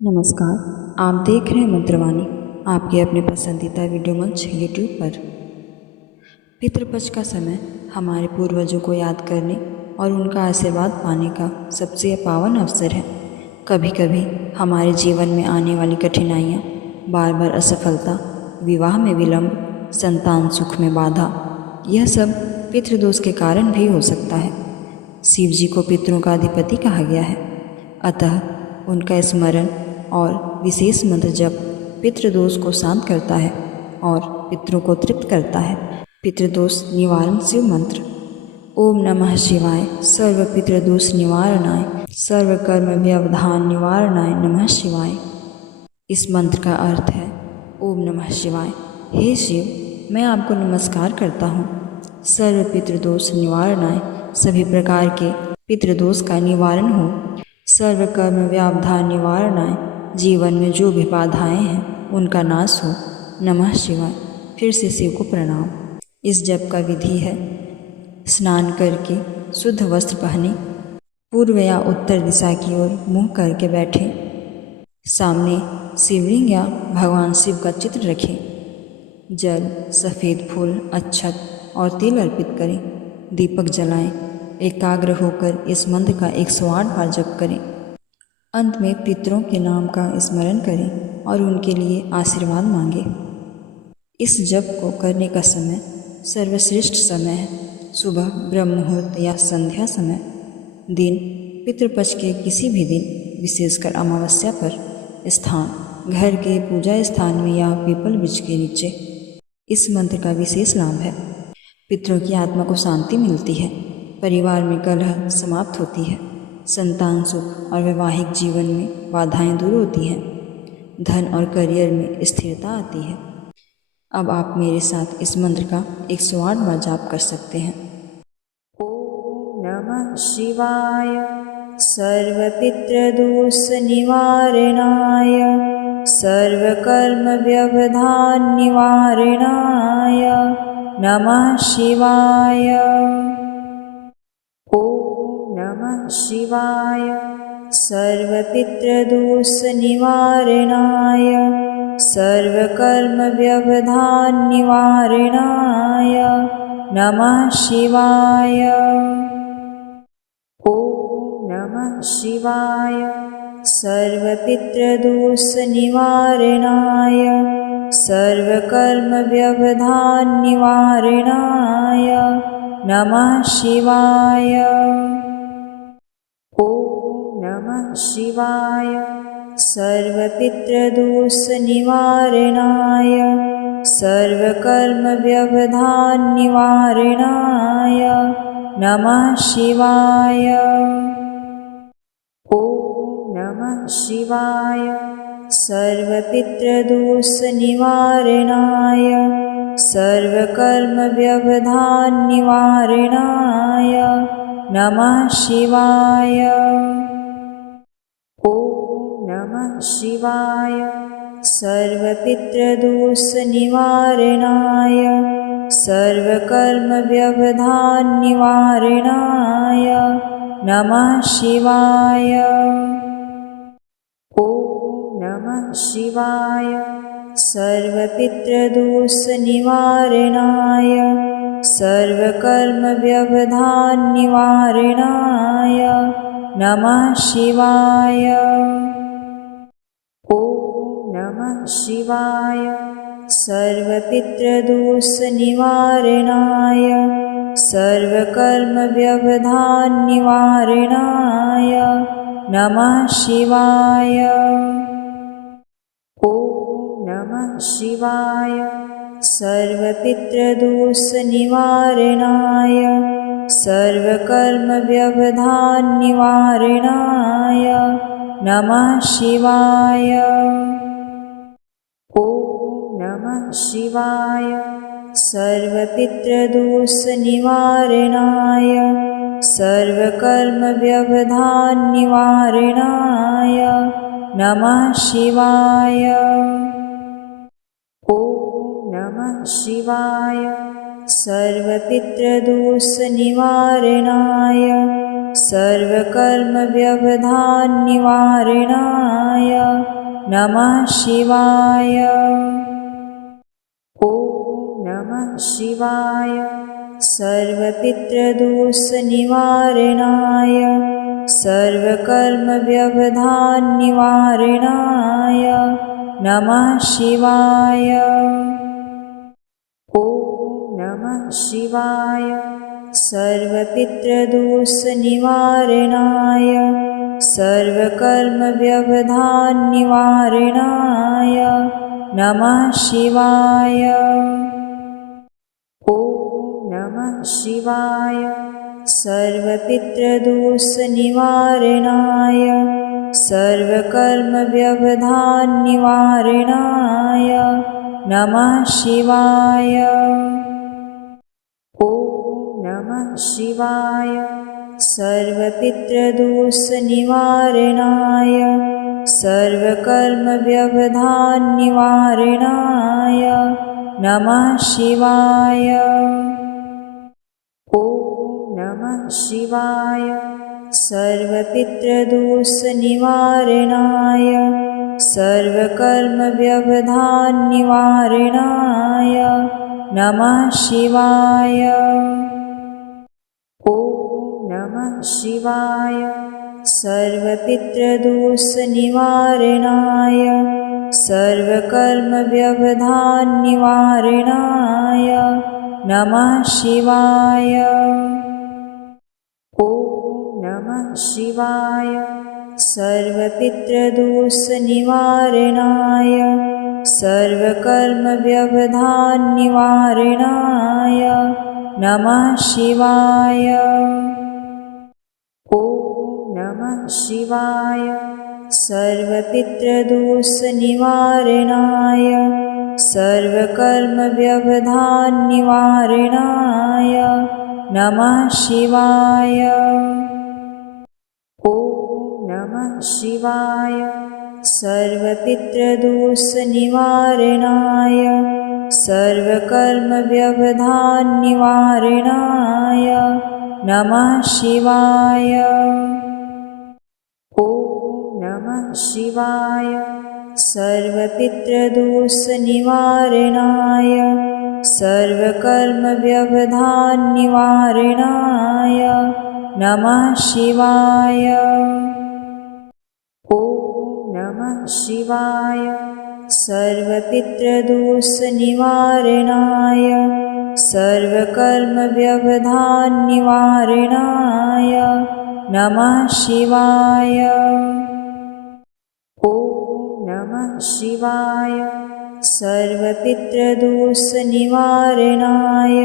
नमस्कार, आप देख रहे हैं मंत्रवाणी, आपके अपने पसंदीदा वीडियो मंच यूट्यूब पर। पितृपक्ष का समय हमारे पूर्वजों को याद करने और उनका आशीर्वाद पाने का सबसे पावन अवसर है। कभी कभी हमारे जीवन में आने वाली कठिनाइयाँ, बार बार असफलता, विवाह में विलंब, संतान सुख में बाधा, यह सब पितृदोष के कारण भी हो सकता है। शिव जी को पितरों का अधिपति कहा गया है, अतः उनका स्मरण और विशेष मंत्र जप पितृदोष को शांत करता है और पितरों को तृप्त करता है। पितृदोष निवारण शिव मंत्र। ओम नमः शिवाय सर्व पितृदोष निवारणाय सर्व कर्म व्यवधान निवारणाय नमः शिवाय। इस मंत्र का अर्थ है ओम नमः शिवाय। हे शिव, मैं आपको नमस्कार करता हूँ। सर्व पितृदोष निवारणाय, सभी प्रकार के पितृदोष का निवारण हो। सर्व कर्म व्यवधान निवारणाय, जीवन में जो भी बाधाएं हैं उनका नाश हो। नमः शिवाय। फिर से शिव को प्रणाम। इस जप का विधि है, स्नान करके शुद्ध वस्त्र पहने, पूर्व या उत्तर दिशा की ओर मुंह करके बैठे, सामने शिवलिंग या भगवान शिव का चित्र रखें, जल, सफ़ेद फूल, अक्षत और तेल अर्पित करें, दीपक जलाएं, एकाग्र होकर इस मंत्र का 108 बार जप करें। अंत में पितरों के नाम का स्मरण करें और उनके लिए आशीर्वाद मांगें। इस जप को करने का समय सर्वश्रेष्ठ समय है, सुबह ब्रह्म मुहूर्त या संध्या समय। दिन पितृपक्ष के किसी भी दिन, विशेषकर अमावस्या पर। स्थान घर के पूजा स्थान में या पीपल वृक्ष के नीचे। इस मंत्र का विशेष लाभ है, पितरों की आत्मा को शांति मिलती है, परिवार में कलह समाप्त होती है, संतान सुख और वैवाहिक जीवन में बाधाएं दूर होती हैं, धन और करियर में स्थिरता आती है। अब आप मेरे साथ इस मंत्र का 108 बार जाप कर सकते हैं। ओम नमः शिवाय सर्वपितृदोष निवारणाय सर्वकर्म व्यवधान निवारणाय नमः शिवाय। ओम नमः शिवाय सर्वपितृदोष निवारणाय सर्वकर्म व्यवधान निवारणाय नमः शिवाय। ओम नमः शिवाय सर्वपितृदोष निवारणाय सर्वकर्म व्यवधान निवारणाय नमः शिवाय। ओम नमः शिवाय सर्वपितृदोष निवारणाय सर्वकर्म व्यवधान निवारणाय नमः शिवाय। ओम नमः शिवाय सर्वपितृदोष निवारणाय सर्वकर्म व्यवधान निवारणाय नमः शिवाय। ओम नमः शिवाय सर्वपितृदोष निवारणाय सर्वकर्म व्यवधान निवारणाय नमः शिवाय। ओम नमः शिवाय सर्वपितृदोष निवारणाय सर्वकर्म व्यवधान निवारणाय नमः शिवाय। ओम नमः शिवाय सर्वपितृदोष निवारणाय सर्वकर्म व्यवधान निवारणाय नमः शिवाय। ओम नमः शिवाय सर्वपितृदोष निवारणाय सर्वकर्म व्यवधान निवारणाय नमः शिवाय। ओम नमः शिवाय सर्वपितृदोष निवारणाय सर्वकर्म व्यवधान निवारणाय नमः शिवाय। ओम नमः शिवाय सर्वपितृदोषनिवारणाय सर्वकर्मव्यवधाननिवारणाय नमः शिवाय। ॐ नमः शिवाय। सर्वपितृदोषनिवारणाय सर्वकर्मव्यवधाननिवारणाय नमः शिवाय। ॐ नमः शिवाय। सर्वपितृदोषनिवारणाय सर्वकर्मव्यवधाननिवारणाय नमः शिवाय। ॐ नमः शिवाय। सर्वपितृदोषनिवारणाय सर्वकर्मव्यवधाननिवारणाय नमः शिवाय। ॐ नमः शिवाय। सर्वपितृदोषनिवारणाय सर्वकर्मव्यवधाननिवारणाय नमः शिवाय। ॐ नमः शिवाय। सर्वपितृदोषनिवारणाय सर्वकर्मव्यवधाननिवारणाय नमः शिवाय। ॐ नमः शिवाय। सर्वपितृदोषनिवारणाय सर्वकर्मव्यवधाननिवारणाय नमः शिवाय। ॐ नमः शिवाय। सर्वपितृदोषनिवारणाय सर्वकर्मव्यवधाननिवारणाय नमः शिवाय। ॐ नमः शिवाय। सर्वपितृदोषनिवारणाय सर्वकर्मव्यवधाननिवारणाय नमः शिवाय। ॐ नमः शिवाय। सर्वपितृदोषनिवारणाय सर्वकर्मव्यवधाननिवारणाय नमः शिवाय। ॐ नमः शिवाय। सर्वपितृदोषनिवारणाय सर्वकर्मव्यवधाननिवारणाय नमः शिवाय। ॐ नमः शिवाय। सर्वपितृदोषनिवारणाय सर्वकर्मव्यवधाननिवारणाय नमः शिवाय। ॐ नमः शिवाय। सर्वपितृदोषनिवारणाय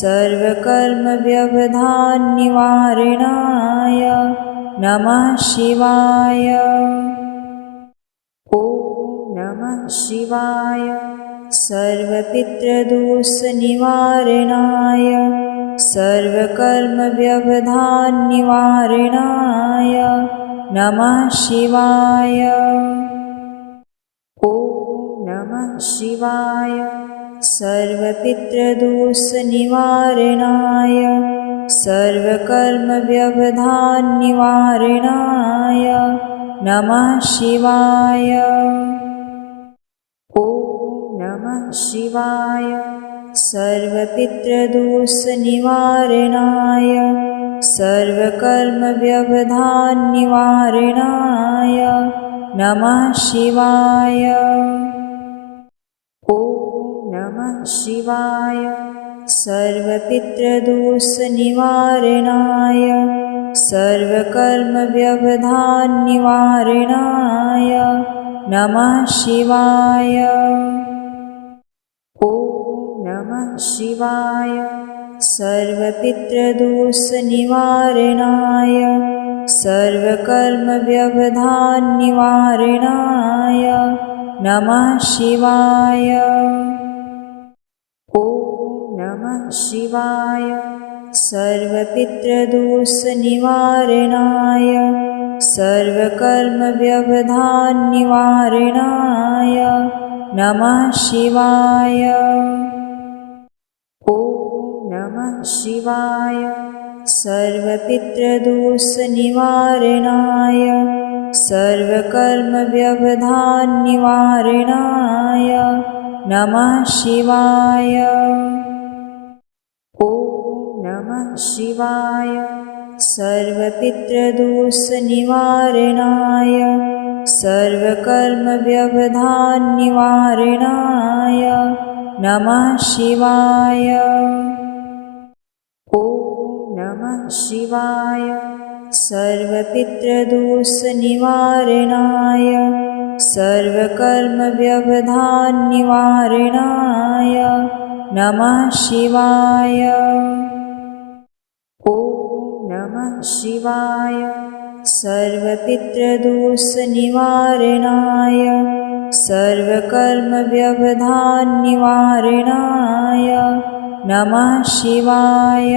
सर्वकर्मव्यवधाननिवारणाय नमः शिवाय। ॐ नमः शिवाय। सर्वपितृदोषनिवारणाय सर्वकर्मव्यवधाननिवारणाय नमः शिवाय। ॐ नमः शिवाय। सर्वपितृदोषनिवारणाय सर्वकर्मव्यवधाननिवारणाय नमः शिवाय। ॐ नमः शिवाय। सर्वपितृदोषनिवारणाय सर्वकर्मव्यवधाननिवारणाय नमः शिवाय। ॐ नमः शिवाय। सर्वपितृदोषनिवारणाय सर्वकर्मव्यवधाननिवारणाय नमः शिवाय। ॐ नमः शिवाय। सर्वपितृदोषनिवारणाय सर्वकर्मव्यवधाननिवारणाय नमः शिवाय। ॐ नमः शिवाय। सर्वपितृदोषनिवारणाय सर्वकर्मव्यवधाननिवारणाय नमः शिवाय। ॐ शिवाय सर्वपितृदोषनिवारणाय सर्वकर्मव्यवधाननिवारणाय नमः शिवाय। ॐ नमः शिवाय सर्वपितृदोषनिवारणाय सर्वकर्मव्यवधाननिवारणाय नमः शिवाय। ॐ नमः शिवाय सर्वपितृदोषनिवारणाय सर्वकर्मव्यवधाननिवारणाय नमः शिवाय। ॐ नमः शिवाय सर्वपितृदोषनिवारणाय सर्वकर्मव्यवधाननिवारणाय नमः शिवाय।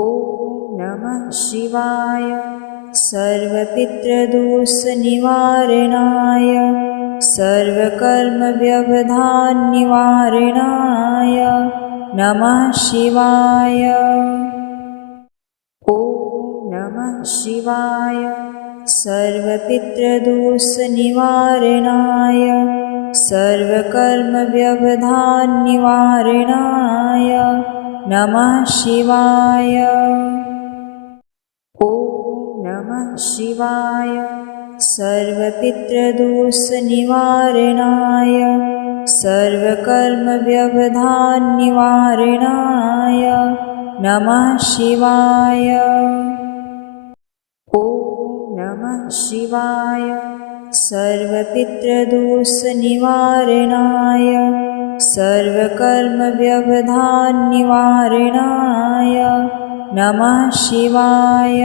ॐ नमः शिवाय सर्वपितृदोषनिवारणाय सर्वकर्मव्यवधाननिवारणाय नमः शिवाय। ॐ नमः शिवाय सर्वपितृदोषनिवारणाय सर्वकर्मव्यवधाननिवारणाय नमः शिवाय। ॐ नमः शिवाय सर्वपितृदोषनिवारणाय सर्वकर्मव्यवधाननिवारणाय नमः शिवाय। ॐ नमः शिवाय सर्वपितृदोषनिवारणाय सर्वकर्मव्यवधाननिवारणाय नमः शिवाय।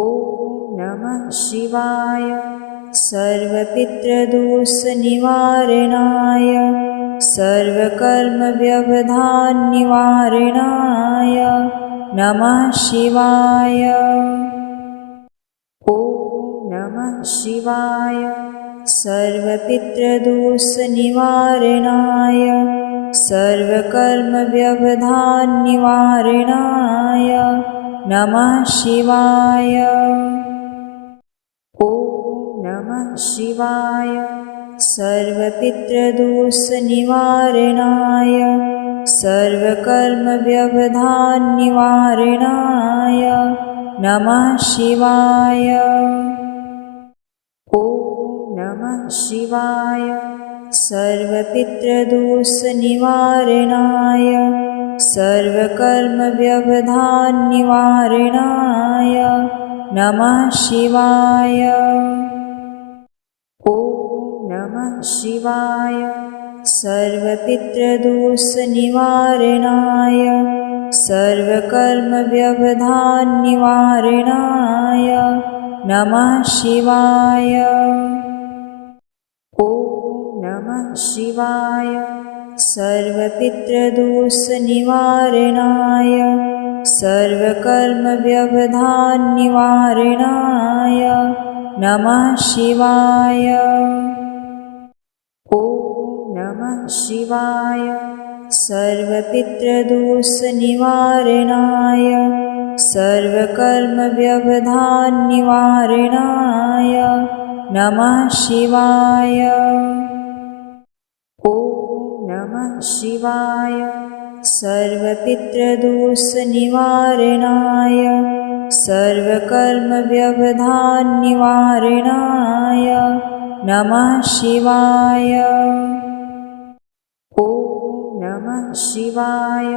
ॐ नमः शिवाय सर्वपितृदोषनिवारणाय सर्वकर्मव्यवधाननिवारणाय नमः शिवाय। ॐ नमः शिवाय सर्वपितृदोषनिवारणाय सर्वकर्मव्यवधाननिवारणाय नमः शिवाय। ॐ नमः शिवाय सर्वपितृदोषनिवारणाय सर्वकर्मव्यवधाननिवारणाय नमः शिवाय। ॐ नमः शिवाय सर्वपितृदोषनिवारणाय सर्वकर्मव्यवधाननिवारणाय नमः शिवाय। ॐ नमः शिवाय सर्वपितृदोषनिवारणाय सर्वकर्मव्यवधाननिवारणाय नमः शिवाय। ॐ नमः शिवाय सर्वपितृदोषनिवारणाय सर्वकर्मव्यवधाननिवारणाय नमः शिवाय। ॐ नमः शिवाय सर्वपितृदोषनिवारणाय सर्वकर्मव्यवधाननिवारणाय नमः शिवाय। ॐ नमः शिवाय सर्वपितृदोषनिवारणाय सर्वकर्मव्यवधाननिवारणाय नमः शिवाय। ॐ नमः शिवाय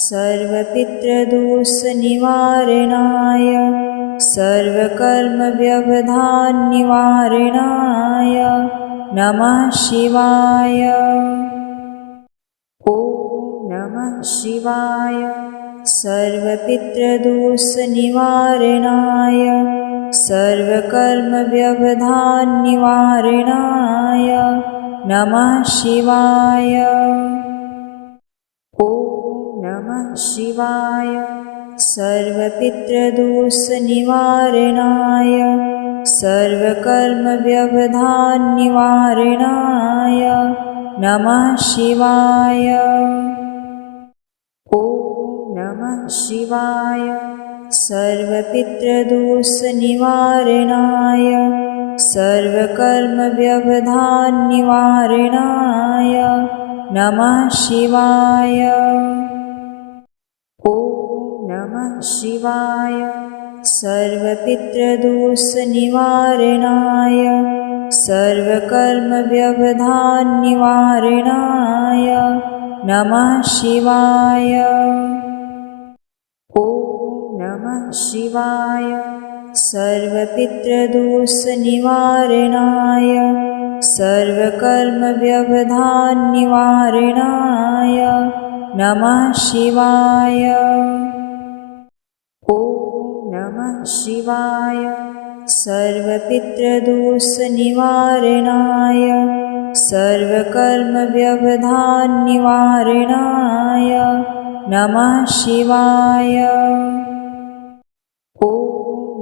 सर्वपितृदोषनिवारणाय सर्वकर्मव्यवधाननिवारणाय नमः शिवाय। ॐ नमः शिवाय सर्वपितृदोषनिवारणाय सर्वकर्मव्यवधाननिवारणाय नमः शिवाय। ॐ नमः शिवाय सर्वपितृदोषनिवारणाय सर्वकर्मव्यवधाननिवारणाय नमः शिवाय। ॐ नमः शिवाय। सर्वपितृदोषनिवारणाय सर्वकर्मव्यवधाननिवारणाय नमः शिवाय। ॐ नमः शिवाय। सर्वपितृदोषनिवारणाय सर्वकर्मव्यवधाननिवारणाय नमः शिवाय। ॐ नमः शिवाय। सर्वपितृदोषनिवारणाय सर्वकर्मव्यवधाननिवारणाय नमः शिवाय। ॐ नमः शिवाय। सर्वपितृदोषनिवारणाय सर्वकर्मव्यवधाननिवारणाय नमः शिवाय। ॐ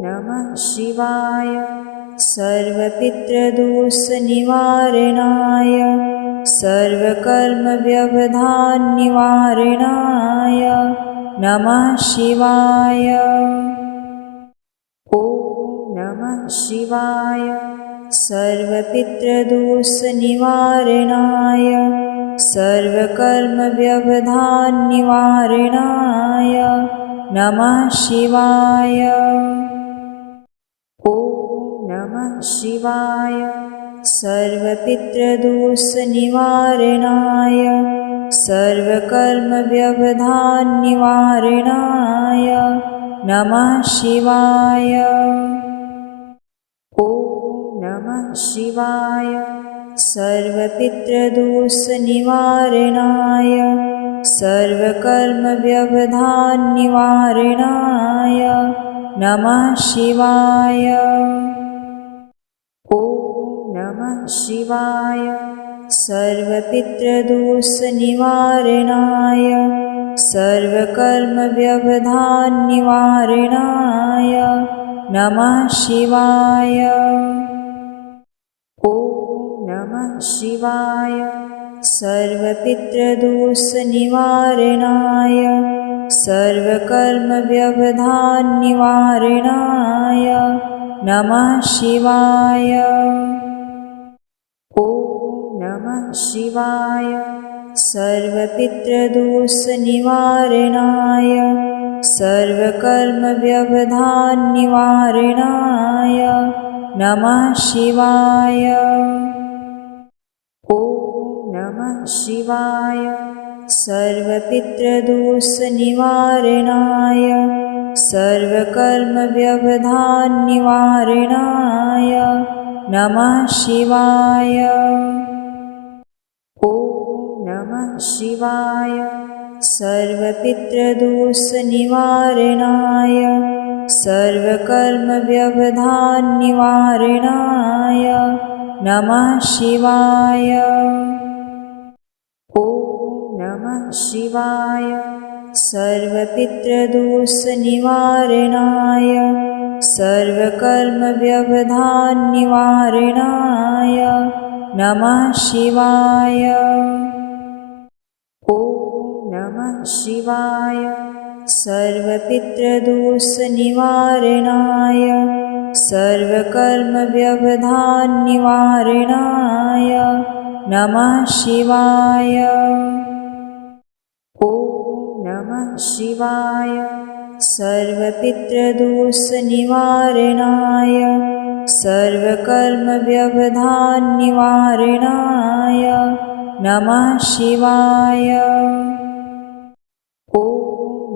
नमः शिवाय। सर्वपितृदोषनिवारणाय सर्वकर्मव्यवधाननिवारणाय नमः शिवाय। ॐ नमः शिवाय। सर्वपितृदोषनिवारणाय सर्वकर्मव्यवधाननिवारणाय नमः शिवाय। ॐ नमः शिवाय। सर्वपितृदोषनिवारणाय सर्वकर्मव्यवधाननिवारणाय नमः शिवाय। ॐ नमः शिवाय। सर्वपितृदोषनिवारणाय सर्वकर्मव्यवधाननिवारणाय नमः शिवाय। ॐ नमः शिवाय। सर्वपितृदोषनिवारणाय सर्वकर्मव्यवधाननिवारणाय नमः शिवाय। ॐ नमः शिवाय। सर्वपितृदोषनिवारणाय सर्वकर्मव्यवधाननिवारणाय नमः शिवाय। ॐ नमः शिवाय। सर्वपितृदोषनिवारणाय सर्वकर्मव्यवधाननिवारणाय नमः शिवाय। ॐ नमः शिवाय। सर्वपितृदोषनिवारणाय सर्वकर्मव्यवधाननिवारणाय नमः शिवाय। ॐ नमः शिवाय। सर्वपितृदोषनिवारणाय सर्वकर्मव्यवधाननिवारणाय नमः शिवाय। ॐ नमः शिवाय। सर्वपितृदोषनिवारणाय सर्वकर्मव्यवधाननिवारणाय नमः शिवाय। ॐ नमः शिवाय। सर्वपितृदोषनिवारणाय सर्वकर्मव्यवधाननिवारणाय नमः शिवाय। ॐ नमः शिवाय। सर्वपितृदोषनिवारणाय सर्वकर्मव्यवधाननिवारणाय नमः शिवाय। ॐ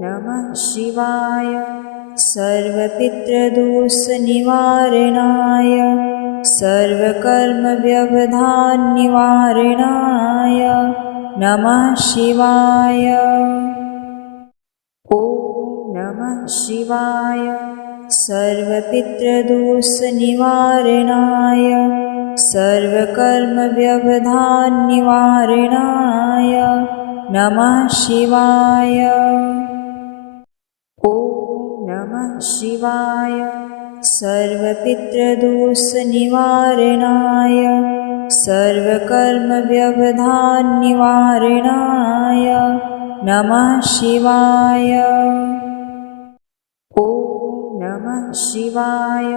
नमः शिवाय। सर्वपितृदोषनिवारणाय सर्वकर्मव्यवधाननिवारणाय नमः शिवाय। ॐ नमः शिवाय। सर्वपितृदोषनिवारणाय सर्वकर्मव्यवधाननिवारणाय नमः शिवाय। ॐ नमः शिवाय। सर्वपितृदोषनिवारणाय सर्वकर्मव्यवधाननिवारणाय नमः शिवाय। ॐ नमः शिवाय।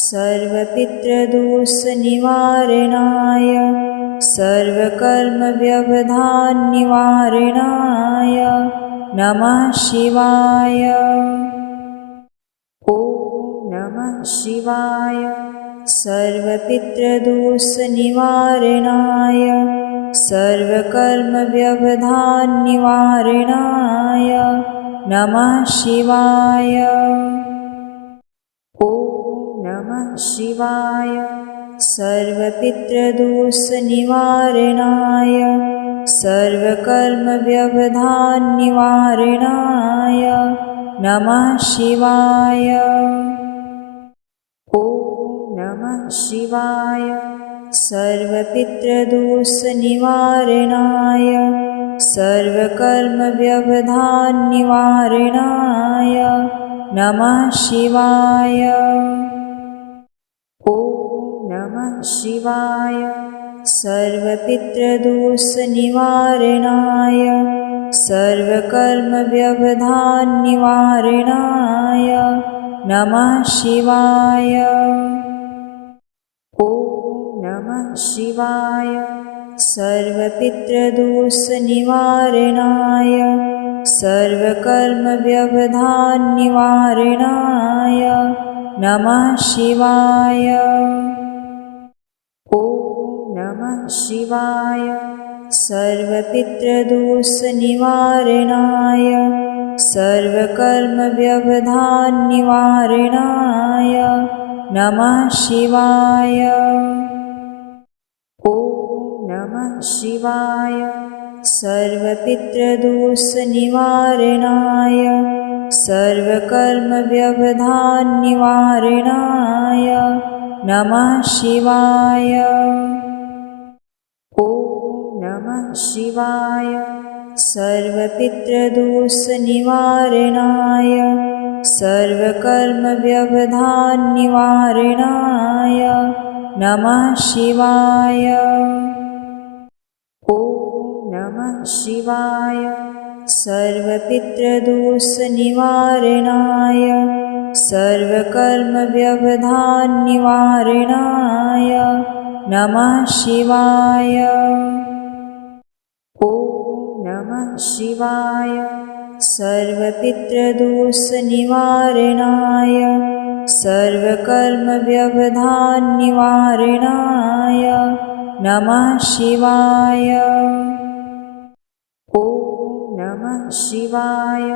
सर्वपितृदोषनिवारणाय सर्वकर्मव्यवधाननिवारणाय नमः शिवाय। ॐ नमः शिवाय। सर्वपितृदोषनिवारणाय सर्वकर्मव्यवधाननिवारणाय नमः शिवाय। ॐ नमः शिवाय। सर्वपितृदोषनिवारणाय सर्वकर्मव्यवधाननिवारणाय नमः शिवाय। ॐ नमः शिवाय। सर्वपितृदोषनिवारणाय सर्वकर्मव्यवधाननिवारणाय नमः शिवाय। ॐ नमः शिवाय। सर्वपितृदोषनिवारणाय सर्वकर्मव्यवधाननिवारणाय नमः शिवाय। ॐ नमः शिवाय। सर्वपितृदोषनिवारणाय सर्वकर्मव्यवधाननिवारणाय नमः शिवाय। ॐ नमः शिवाय। सर्वपितृदोषनिवारणाय सर्वकर्मव्यवधाननिवारणाय नमः शिवाय। ॐ नमः शिवाय। सर्वपितृदोषनिवारणाय सर्वकर्मव्यवधाननिवारणाय नमः शिवाय। ॐ नमः शिवाय। सर्वपितृदोषनिवारणाय सर्वकर्मव्यवधाननिवारणाय नमः शिवाय। ॐ नमः शिवाय। सर्वपितृदोषनिवारणाय सर्वकर्मव्यवधाननिवारणाय नमः शिवाय। ॐ नमः शिवाय। सर्वपितृदोषनिवारणाय सर्वकर्मव्यवधाननिवारणाय नमः शिवाय। ॐ नमः शिवाय।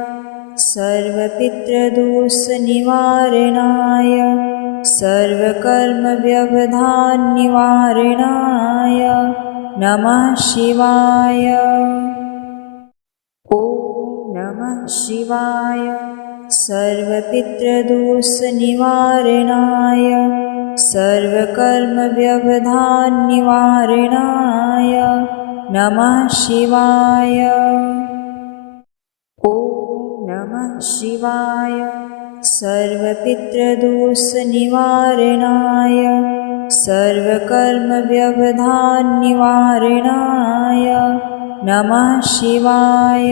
सर्वपितृदोषनिवारणाय सर्वकर्मव्यवधाननिवारणाय नमः शिवाय। ॐ नमः शिवाय। सर्वपितृदोषनिवारणाय सर्वकर्मव्यवधाननिवारणाय नमः शिवाय। ॐ नमः शिवाय। सर्वपितृदोषनिवारणाय सर्वकर्मव्यवधाननिवारणाय नमः शिवाय।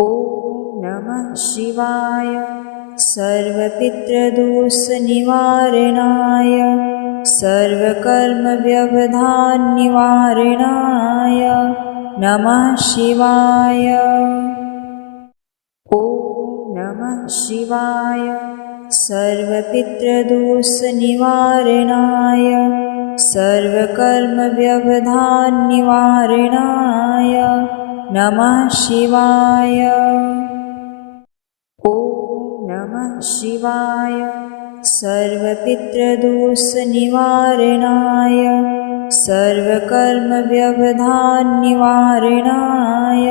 ॐ नमः शिवाय। सर्वपितृदोषनिवारणाय सर्वकर्मव्यवधाननिवारणाय नमः शिवाय। ॐ नमः शिवाय। सर्वपितृदोषनिवारणाय सर्वकर्मव्यवधाननिवारणाय नमः शिवाय। ॐ नमः शिवाय। सर्वपितृदोषनिवारणाय सर्वकर्मव्यवधाननिवारणाय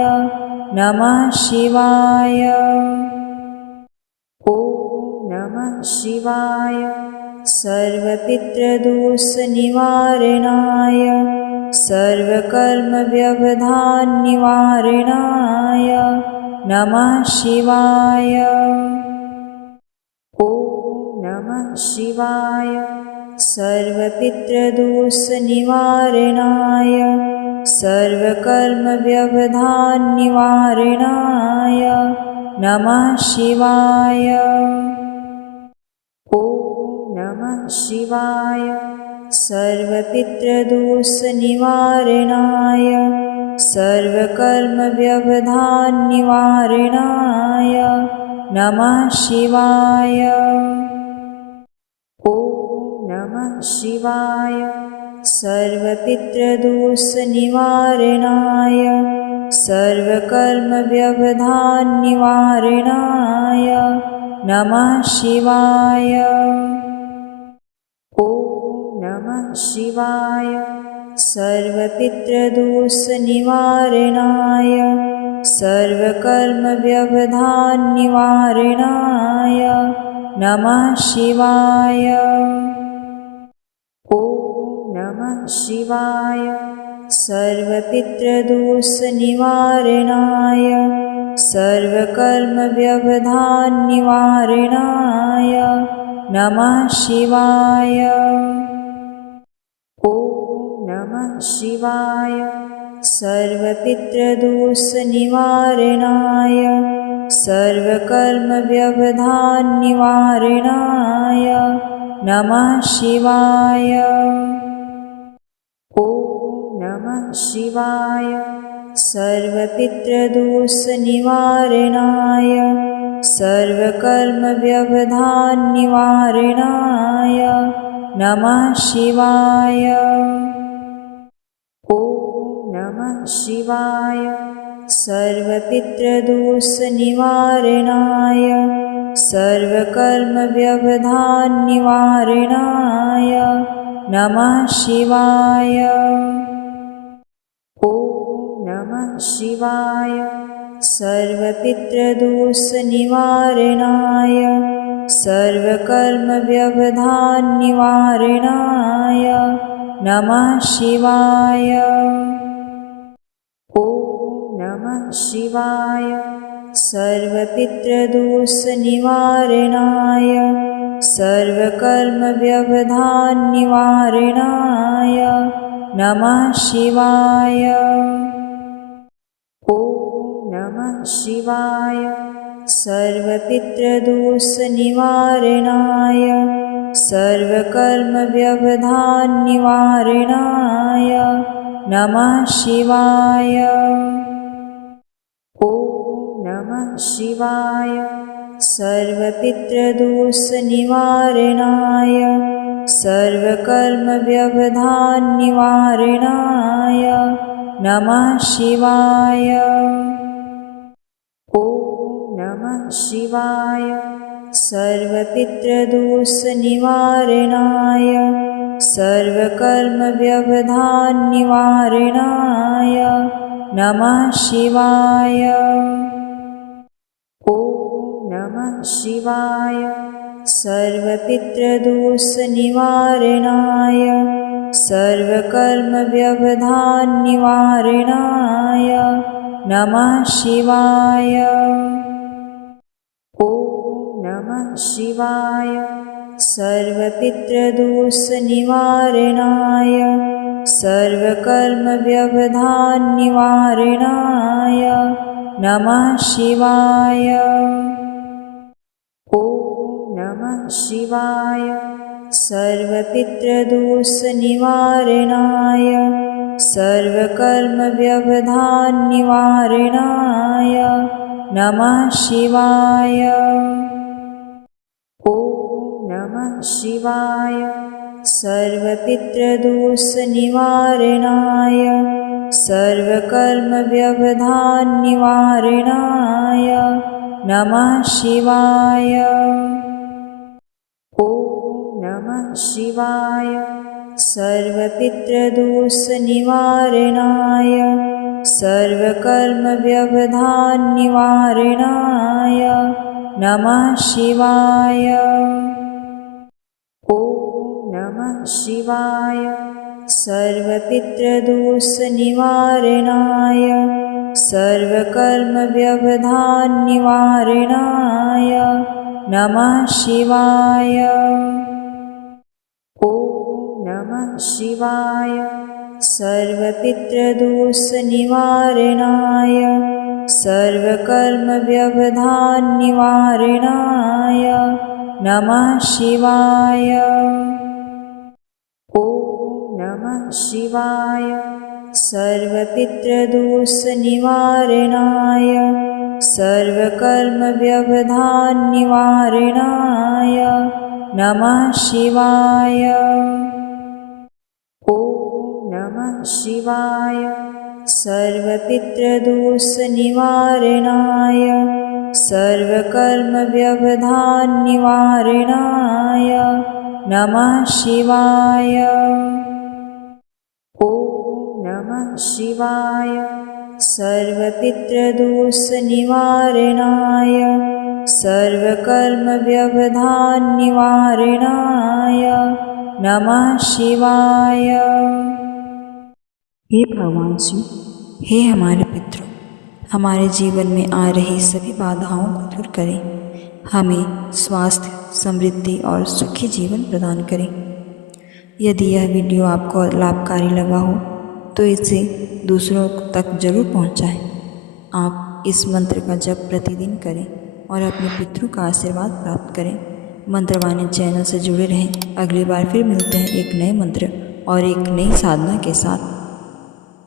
नमः शिवाय। ॐ नमः शिवाय। सर्वपितृदोषनिवारणाय सर्वकर्मव्यवधाननिवारणाय नमः शिवाय। ॐ नमः शिवाय। सर्वपितृदोषनिवारणाय सर्वकर्मव्यवधाननिवारणाय नमः शिवाय। ॐ नमः शिवाय। सर्वपितृदोषनिवारणाय सर्वकर्मव्यवधाननिवारणाय नमः शिवाय। ॐ नमः शिवाय। सर्वपितृदोषनिवारणाय सर्वकर्मव्यवधाननिवारणाय नमः शिवाय। ॐ नमः शिवाय। सर्वपितृदोषनिवारणाय सर्वकर्मव्यवधाननिवारणाय नमः शिवाय। ॐ नमः शिवाय। सर्वपितृदोषनिवारणाय सर्वकर्मव्यवधाननिवारणाय नमः शिवाय। ॐ नमः शिवाय। सर्वपितृदोषनिवारणाय सर्वकर्मव्यवधाननिवारणाय नमः शिवाय। ॐ नमः शिवाय। सर्वपितृदोषनिवारणाय सर्वकर्मव्यवधाननिवारणाय नमः शिवाय। ॐ नमः शिवाय। सर्वपितृदोषनिवारणाय सर्वकर्मव्यवधाननिवारणाय नमः शिवाय। ॐ नमः शिवाय। सर्वपितृदोषनिवारणाय सर्वकर्मव्यवधाननिवारणाय नमः शिवाय। ॐ नमः शिवाय। सर्वपितृदोषनिवारणाय सर्वकर्मव्यवधाननिवारणाय नमः शिवाय। ॐ नमः शिवाय। सर्वपितृदोषनिवारणाय सर्वकर्मव्यवधाननिवारणाय नमः शिवाय। ॐ नमः शिवाय। सर्वपितृदोषनिवारणाय सर्वकर्मव्यवधाननिवारणाय नमः शिवाय। ॐ नमः शिवाय। सर्वपितृदोषनिवारणाय सर्वकर्मव्यवधाननिवारणाय नमः शिवाय। ॐ नमः शिवाय। सर्वपितृदोषनिवारणाय सर्वकर्मव्यवधाननिवारणाय नमः शिवाय। ॐ नमः शिवाय। सर्वपितृदोषनिवारणाय सर्वकर्मव्यवधाननिवारणाय नमः शिवाय। ॐ नमः शिवाय। सर्वपितृदोषनिवारणाय सर्वकर्मव्यवधाननिवारणाय नमः शिवाय। ॐ नमः शिवाय। सर्वपितृदोषनिवारणाय सर्वकर्मव्यवधाननिवारणाय नमः शिवाय। ॐ नमः शिवाय। सर्वपितृदोषनिवारणाय सर्वकर्मव्यवधाननिवारणाय नमः शिवाय। ॐ नमः शिवाय। सर्वपितृदोषनिवारणाय सर्वकर्मव्यवधाननिवारणाय नमः शिवाय। ॐ शिवाय। सर्वपितृदोषनिवारणाय सर्वकर्मव्यवधाननिवारणाय नमः शिवाय। ॐ नमः शिवाय। सर्वपितृदोषनिवारणाय सर्वकर्मव्यवधाननिवारणाय नमः शिवाय। ॐ नमः शिवाय। सर्वपितृदोषनिवारणाय सर्वकर्मव्यवधाननिवारणाय नमः शिवाय। ॐ नमः शिवाय। सर्वपितृदोषनिवारणाय सर्वकर्मव्यवधाननिवारणाय नमः शिवाय। हे भगवान शिव, हे हमारे पितरों, हमारे जीवन में आ रही सभी बाधाओं को दूर करें, हमें स्वास्थ्य, समृद्धि और सुखी जीवन प्रदान करें। यदि यह वीडियो आपको लाभकारी लगा हो तो इसे दूसरों तक जरूर पहुंचाएं। आप इस मंत्र का जप प्रतिदिन करें और अपने पितरों का आशीर्वाद प्राप्त करें। मंत्रवाणी चैनल से जुड़े रहें। अगली बार फिर मिलते हैं एक नए मंत्र और एक नई साधना के साथ।